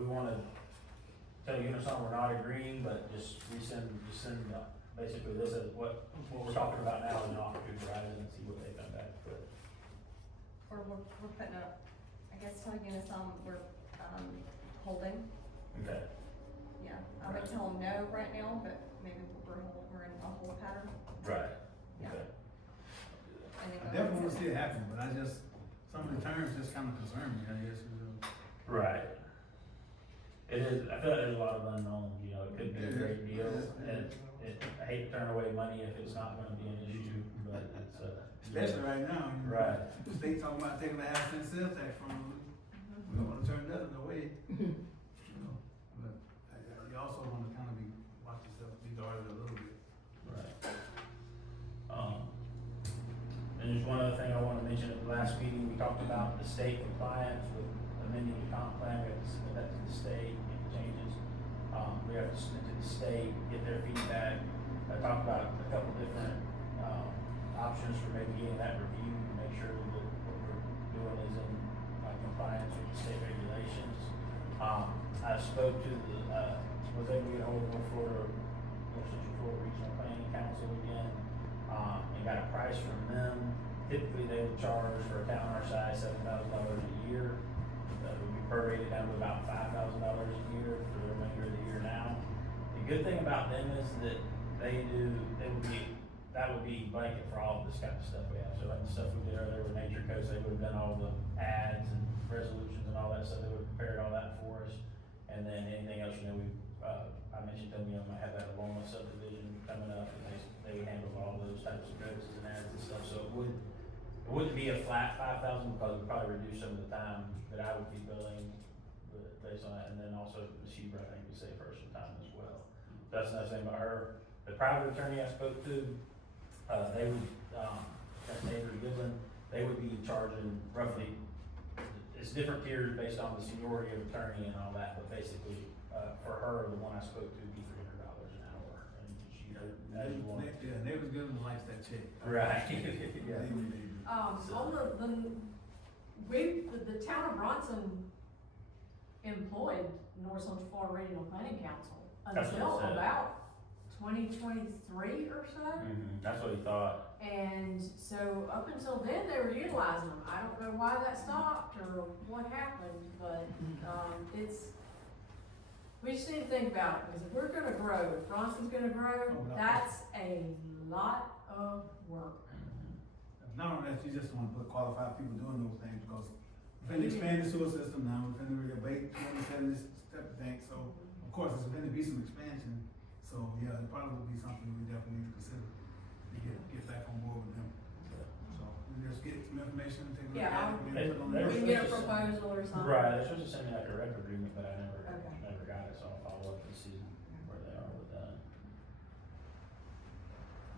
wanna tell Unison we're not agreeing, but just send basically this as what we're talking about now is an offer to Verizon and see what they come back with? Or we're putting up, I guess, tell Unison we're, holding, Okay, yeah, I would tell them no right now, but maybe we're in a whole pattern. Right. Yeah. Okay. And then I go definitely wanna into- see it happen, but I just, some of the terms just kinda concern me, I guess, you know. Right. It is, I feel like there's a lot of unknowns, you know, it could be a great deal, and I hate to turn away money if it's not gonna be an issue, but it's, Especially right now, you know. Right. The state talking about taking a 0.5 cent sales tax from them. We don't wanna turn nothing away, you know, but you also wanna kinda watch yourself, be guarded a little bit. right. And there's one other thing I wanna mention, at the last meeting, we talked about the state compliance with amending the comp plan, we have to submit that to the state, make changes. We have to submit to the state, get their feedback. I talked about a couple different, options for maybe getting that reviewed, to make sure that what we're doing is in compliance with the state regulations. I spoke to was able to get hold of North Central Florida Regional Planning Council again, and got a price from them. Typically, they would charge for a town our size $7,000 a year. That would be prorated down to about $5,000 a year for the remainder of the year now. The good thing about them is that that would be blanket for all of this kind of stuff we have. So like the stuff we did earlier with Nature Coast, they would have done all the ads and resolutions and all that stuff. They would have prepared all that for us. And then anything else, you know, I mentioned to them, you know, might have that Aloma subdivision coming up, and they would handle all those types of notices and ads and stuff. So it wouldn't be a flat 5,000, because it would probably reduce some of the time that I would be billing based on that. And then also Ms. Huber, I think, would save her some time as well. That's another thing about her. The private attorney I spoke to, they would, that's David Goodland, they would be charging roughly, it's different tiers based on the seniority of attorney and all that, but basically, for her, the one I spoke to would be $300 an hour, and she, as you want. Yeah, Neighbors Goodman likes that chick. Right. Yeah. The town of Bronson employed North Central Florida Regional Planning Council That's what it until said. about 2023 or so. That's what he thought. And so up until then, they were utilizing them. I don't know why that stopped or what happened, but, we just need to think about it, because if we're gonna grow, if Bronson's gonna grow, Oh, no. that's a lot of work. Not only that, you just wanna put qualified people doing those things, because we're gonna expand the sewer system now, we're gonna rebate 27 this type of thing, so of course, there's gonna be some expansion. So, yeah, it probably would be something we definitely need to consider, to get back on board with them. So, we just get some information, take a look Yeah, at it, and then put it on They the were We list. can get a proposal or something. Right, they're supposed to send me like a rep agreement, but I never Okay. got it, so I'll follow up and see where they are with that. A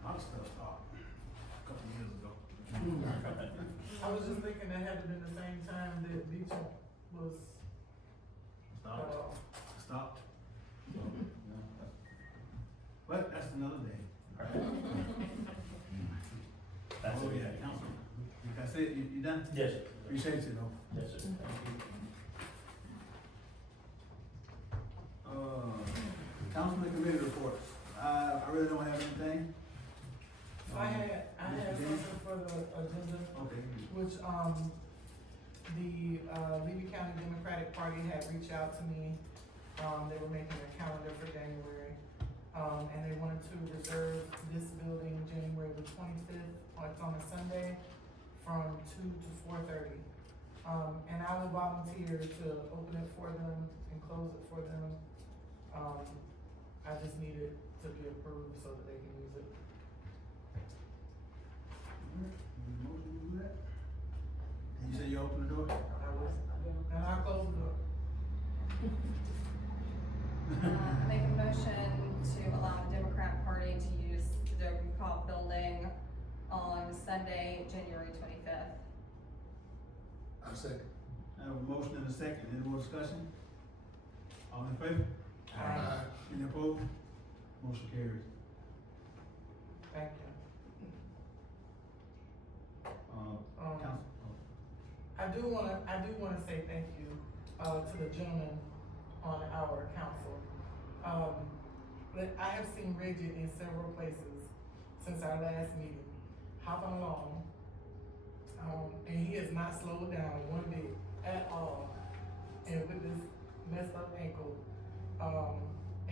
lot of stuff stopped a couple years ago. I was just thinking that had to been the same time that Beecham was, Stopped, stopped. So, yeah, but that's another day. That's Oh, it. yeah, council, like I said, you done? Yes, sir. Appreciate you though. Yes, sir. Thank you. Councilman committee reports, I really don't have anything. so I had something for the agenda, Okay. which, the, Levy County Democratic Party had reached out to me. They were making a calendar for January, and they wanted to reserve this building January the 25th, it's on a Sunday, from 2 to 4:30. And I will volunteer to open it for them and close it for them. I just need it to be approved so that they can use it. Motion to do that? And you said you open the door? I will, and I'll close the door. Make a motion to allow the Democrat Party to use the Cobb building on Sunday, January 25th. I second. I have a motion and a second, any more discussion? All in favor? Aye. Any opposed? Motion carries. Thank you. Council, I do wanna say thank you, to the gentleman on our council. But I have seen Bridget in several places since our last meeting, hopping along. And he has not slowed down one bit at all, and with this messed up ankle.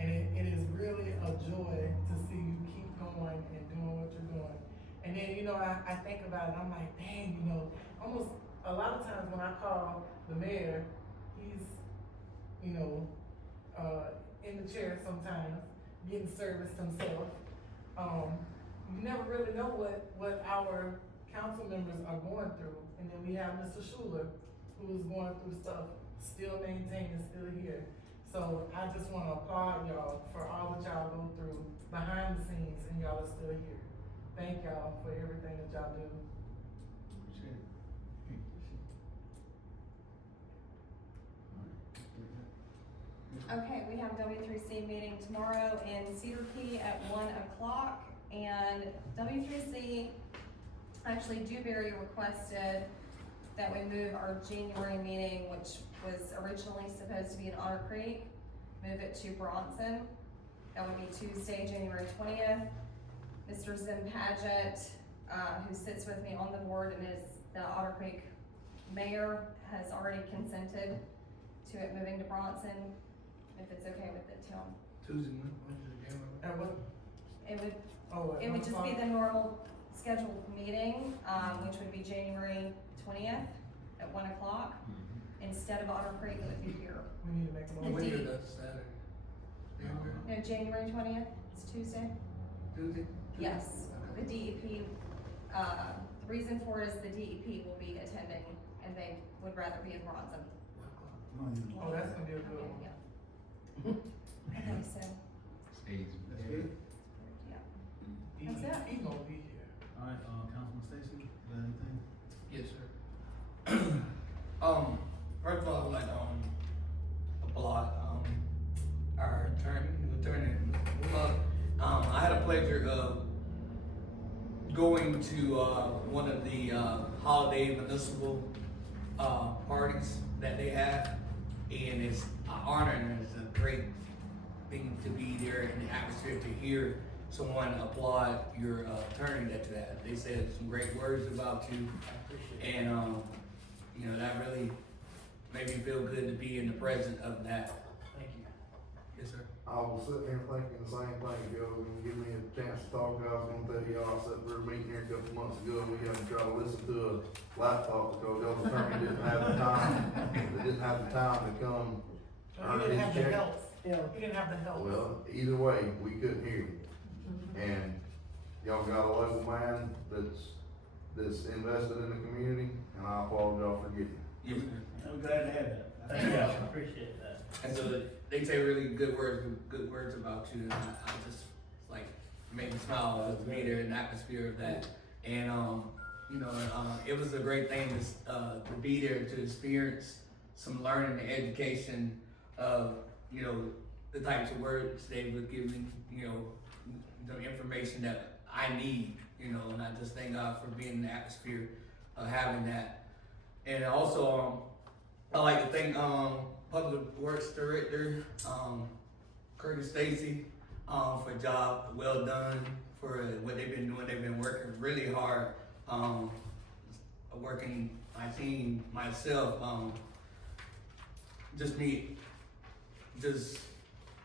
And it is really a joy to see you keep going and doing what you're doing. And then, you know, I think about it, I'm like, dang, you know, almost a lot of times when I call the mayor, he's, you know, in the chair sometimes, getting serviced himself. You never really know what our council members are going through. And then we have Mr. Schuler, who is going through stuff, still maintaining, still here. So I just wanna applaud y'all for all that y'all go through behind the scenes, and y'all are still here. Thank y'all for everything that y'all do. Okay, we have W3C meeting tomorrow in Cedar Key at 1 o'clock, and W3C, actually Dewberry requested that we move our January meeting, which was originally supposed to be in Otter Creek, move it to Bronson. That would be Tuesday, January 20th. Mr. Zim Paget, who sits with me on the board and is the Otter Creek mayor, has already consented to it moving to Bronson, if it's okay with the town. Tuesday, Wednesday, January. And what? It would just be the normal scheduled meeting, which would be January 20th at 1 o'clock. Instead of Otter Creek, it would be here. We need to make a The motion. D- That's Saturday. January, No, January 20th, it's Tuesday. Tuesday? Yes, the DEP, the reason for it is the DEP will be attending, and they would rather be in Bronson. Oh, that's gonna be a good one. Yeah. Okay, so, Stays. That's good. yeah. He- That's it. He gonna be here. All right, Councilman Stacy, is there anything? Yes, sir. First of all, I would like, applaud, our attorney, I had a pleasure of going to, one of the, holiday municipal, parties that they have, and it's an honor and it's a great thing to be there in the atmosphere to hear someone applaud your attorney that you have. They said some great words about you, and you know, that really made me feel good to be in the presence of that. Thank you. Yes, sir. I was sitting here thinking the same thing, if y'all was gonna give me a chance to talk, I was gonna tell y'all, I sat for a meeting here a couple months ago, and we had to try to listen to a laptop because y'all's attorney didn't have the time, they didn't have the time to come He earn didn't his have the check. help. He didn't have the help. Well, either way, we couldn't hear him. And y'all got a local man that's invested in the community, and I applaud y'all for getting it. Yes, sir. I'm glad to have that. Thank you, I appreciate that. And so they say really good words about you, and I just like made me smile to be there in the atmosphere of that. And you know, it was a great thing to be there to experience some learning and education of, you know, the types of words they would give me, you know, the information that I need, you know, and I just thank God for being in the atmosphere of having that. And also, I like to thank Public Works Director Curtis Stacy for a job well done for what they've been doing. They've been working really hard, working my team, myself, just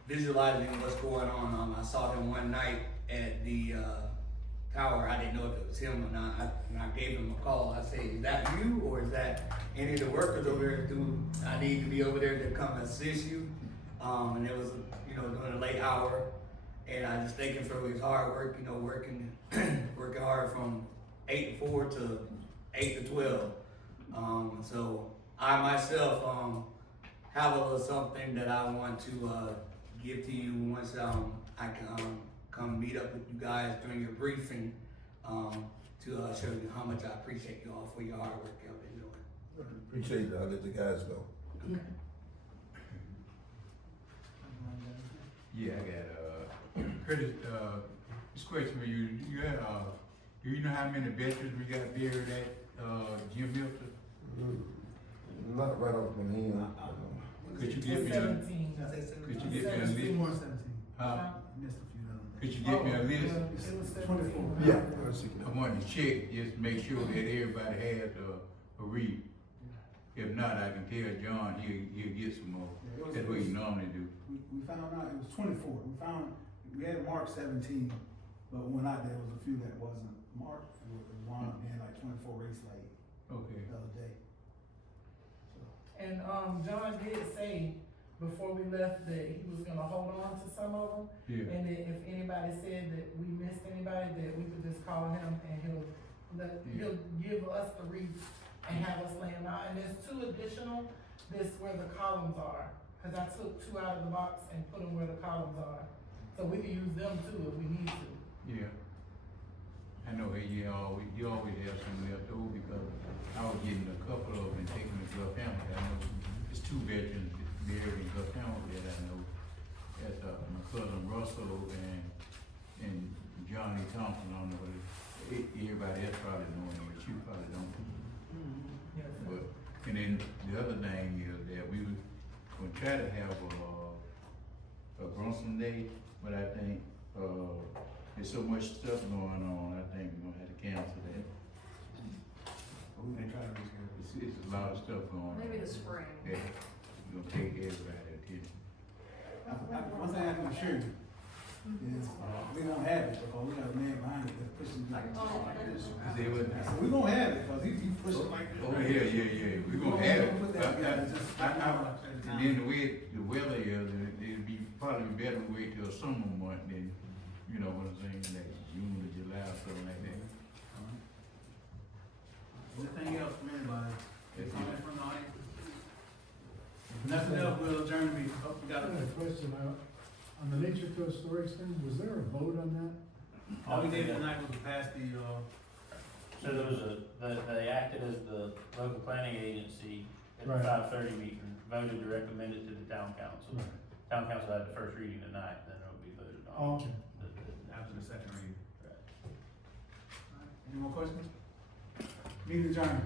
visualizing what's going on. I saw him one night at the tower. I didn't know if it was him or not. And I gave him a call. I said, "Is that you, or is that any of the workers over there? Do I need to be over there to come assist you?" And it was, you know, during a late hour, and I just thank him for his hard work. You know, working hard from 8 to 4 to 8 to 12. So I myself have a little something that I want to give to you once I can come meet up with you guys during your briefing to show you how much I appreciate you all for your hard work y'all been doing. Appreciate it, I'll let the guys know. Yeah, I got, Curtis, this question for you, you had, do you know how many veterans we got buried at, Jim Milton? Not right off my hand. Could you give me a, 17. could you give me a list? 17. Huh? Missed a few others. Could you give me a list? It was 24. Yeah. I wanted to check, just to make sure that everybody has a read. If not, I can tell John, he'll get some more. Yeah, it was- That's what he normally do. We found out it was 24. We had marked 17, but when we went out there, was a few that wasn't marked. It was one, we had like 24 race late Okay. the other day. So, And, John did say before we left that he was gonna hold on to some of them. Yeah. And that if anybody said that we missed anybody, that we could just call him and he'll give us the wreath and have us lay them out. And there's 2 additional, this where the columns are. Cause I took 2 out of the box and put them where the columns are. So we can use them too if we need to. Yeah. I know he always have some left over because I was getting a couple of them and taking them to Gulf Hamilton. I know it's 2 veterans buried in Gulf Hamilton that I know. That's my cousin Russell and Johnny Thompson. I don't know what everybody else probably know him, but you probably don't. Yes, sir. But, and then the other thing is that we were gonna try to have a Bronson Day, but I think, there's so much stuff going on, I think we're gonna have to cancel that. but we gonna try to reschedule. It's a lot of stuff going on. Maybe the spring. Yeah, it's gonna take everybody's attention. One thing I can assure you is, we gonna have it because we got a man behind it that's pushing it like this. Say what? So we gonna have it because he pushing like this. Oh, yeah, we gonna have it. Put that together, just- And then the way the weather is, it'd be probably better to wait till summer month than, you know what I'm saying, like June or July or something like that. Anything else from anybody? That's it. Comment from the audience? If nothing else, we'll adjourn the meeting. Oh, we I got got a question, on the Nature Coast storage thing, was there a vote on that? all we did tonight was pass the, So there was they acted as the local planning agency at the Right. 5:30 meeting, voted to recommend it to the town council. Town council had the first reading tonight, then it'll be voted on. Oh, okay. after the second reading. Right. Any more questions? Meeting adjourned.